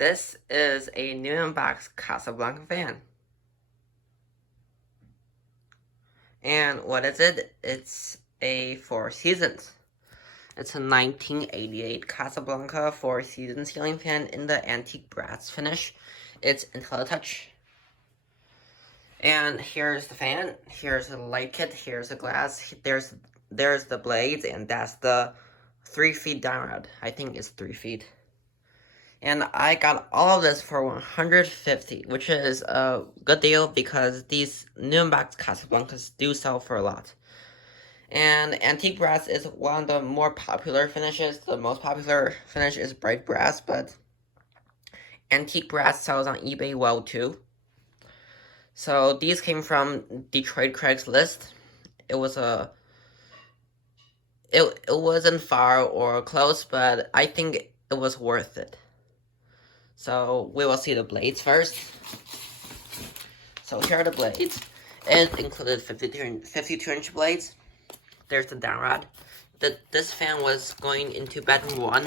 This is a new unboxed Casablanca fan. And what is it? It's a Four Seasons. It's a 1988 Casablanca Four Seasons ceiling fan in the antique brass finish. It's IntelliTouch. And here's the fan. Here's the light kit. Here's the glass. There's the blades, and that's the 3 feet down rod. I think it's 3 feet. And I got all of this for $150, which is a good deal because these new unboxed Casablancas do sell for a lot. And antique brass is one of the more popular finishes. The most popular finish is bright brass, but antique brass sells on eBay well too. So these came from Detroit Craigslist. It wasn't far or close, but I think it was worth it. So we will see the blades first. So here are the blades. It included 52-inch blades. There's the down rod. This fan was going into bedroom 1,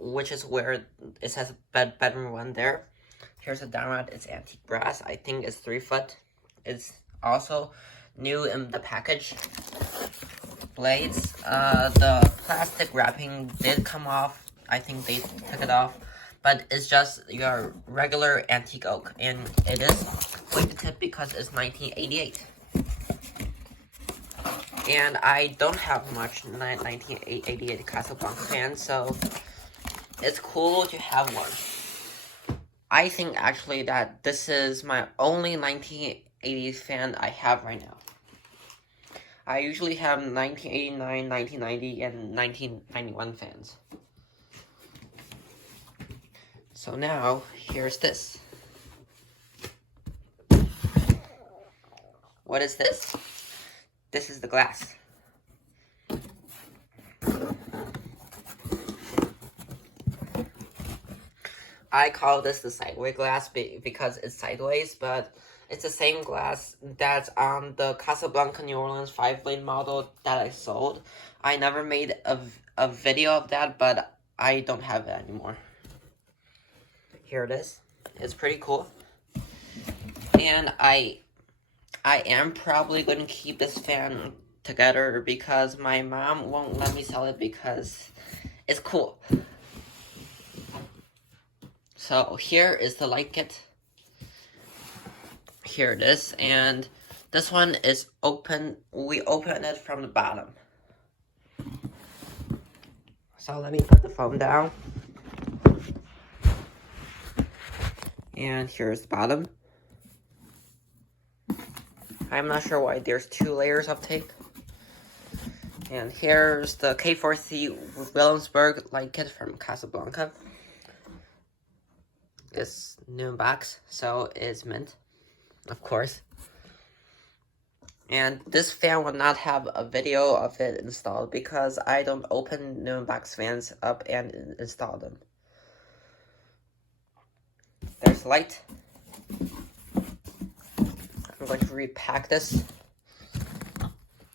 which is where it says bedroom 1 there. Here's the down rod. It's antique brass. I think it's 3 foot. It's also new in the package. Blades. The plastic wrapping did come off. I think they took it off, but it's just your regular antique oak, and it is limited because it's 1988. And I don't have much 1988 Casablanca fans, so it's cool to have one. I think actually that this is my only 1980s fan I have right now. I usually have 1989, 1990, and 1991 fans. So now, here's this. What is this? This is the glass. I call this the sideways glass because it's sideways, but it's the same glass that's on the Casablanca New Orleans 5-lane model that I sold. I never made a video of that, but I don't have it anymore. Here it is. It's pretty cool. And I am probably going to keep this fan together because my mom won't let me sell it because it's cool. So here is the light kit. Here it is. And this one is open. We open it from the bottom. So let me put the phone down. And here's the bottom. I'm not sure why there's 2 layers of tape. And here's the K4C Williamsburg light kit from Casablanca. It's new in box, so it's mint, of course. And this fan will not have a video of it installed because I don't open new in box fans up and install them. There's light. I'm going to repack this.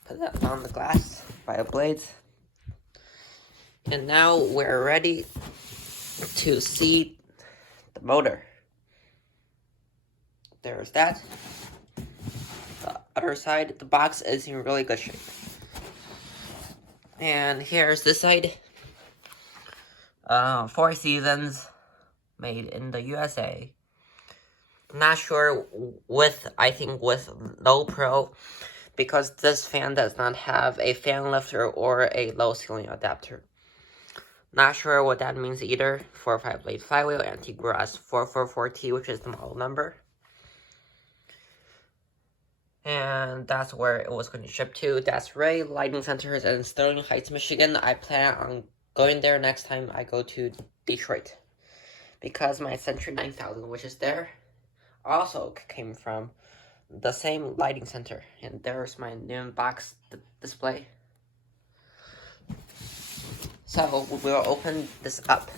Put that on the glass by the blades. And now we're ready to see the motor. There's that. The other side, the box is in really good shape. And here's this side. 4 Seasons. Made in the USA. Not sure I think with low pro, because this fan does not have a fan lifter or a low ceiling adapter. Not sure what that means either. 4-5 blade flywheel, antique brass 444T, which is the model number. And that's where it was going to ship to. That's Ray Lighting Centers in Sterling Heights, Michigan. I plan on going there next time I go to Detroit, because my Century 9000, which is there, also came from the same lighting center. And there's my new box display. So we'll open this up.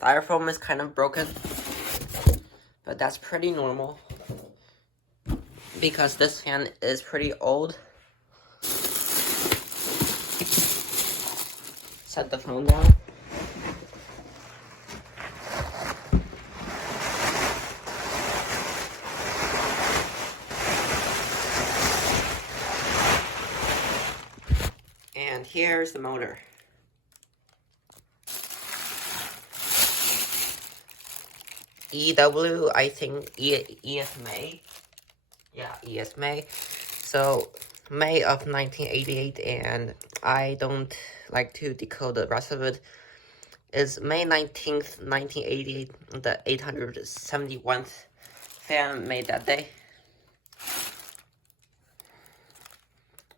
Styrofoam is kind of broken, but that's pretty normal because this fan is pretty old. set the phone down. And here's the motor. EW, I think ES-May. Yeah, ES-May. So, May of 1988, and I don't like to decode the rest of it. Is May 19th, 1988, the 871th fan made that day.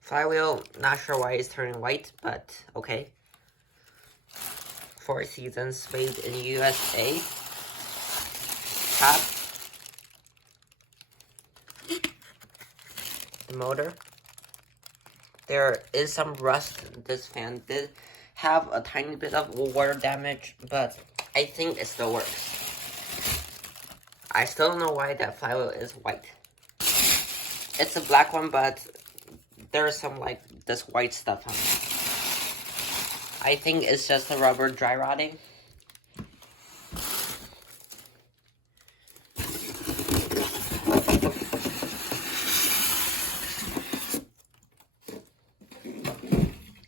Flywheel, not sure why it's turning white, but okay. 4 Seasons, made in USA. Top. The motor. There is some rust. This fan did have a tiny bit of water damage, but I think it still works. I still don't know why that flywheel is white. It's a black one, but there's some like this white stuff on it. I think it's just the rubber dry rotting.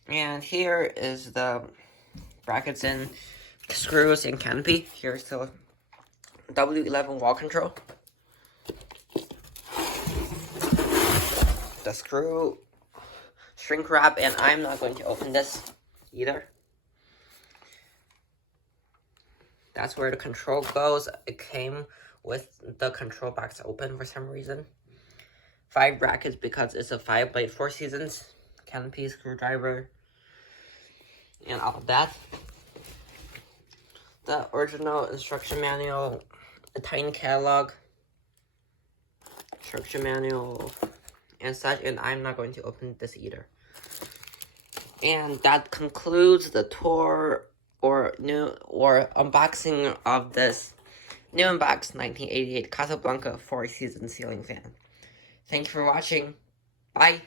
And here is the brackets and screws and canopy. Here's the W11 wall control. The screw, shrink wrap, and I'm not going to open this either. That's where the control goes. It came with the control box open for some reason. 5 brackets because it's a 5-blade 4 Seasons. Canopy, screwdriver, and all of that. The original instruction manual, a tiny catalog, instruction manual, and such, and I'm not going to open this either. And that concludes the tour or unboxing of this new unboxed 1988 Casablanca 4 Season ceiling fan. Thank you for watching. Bye.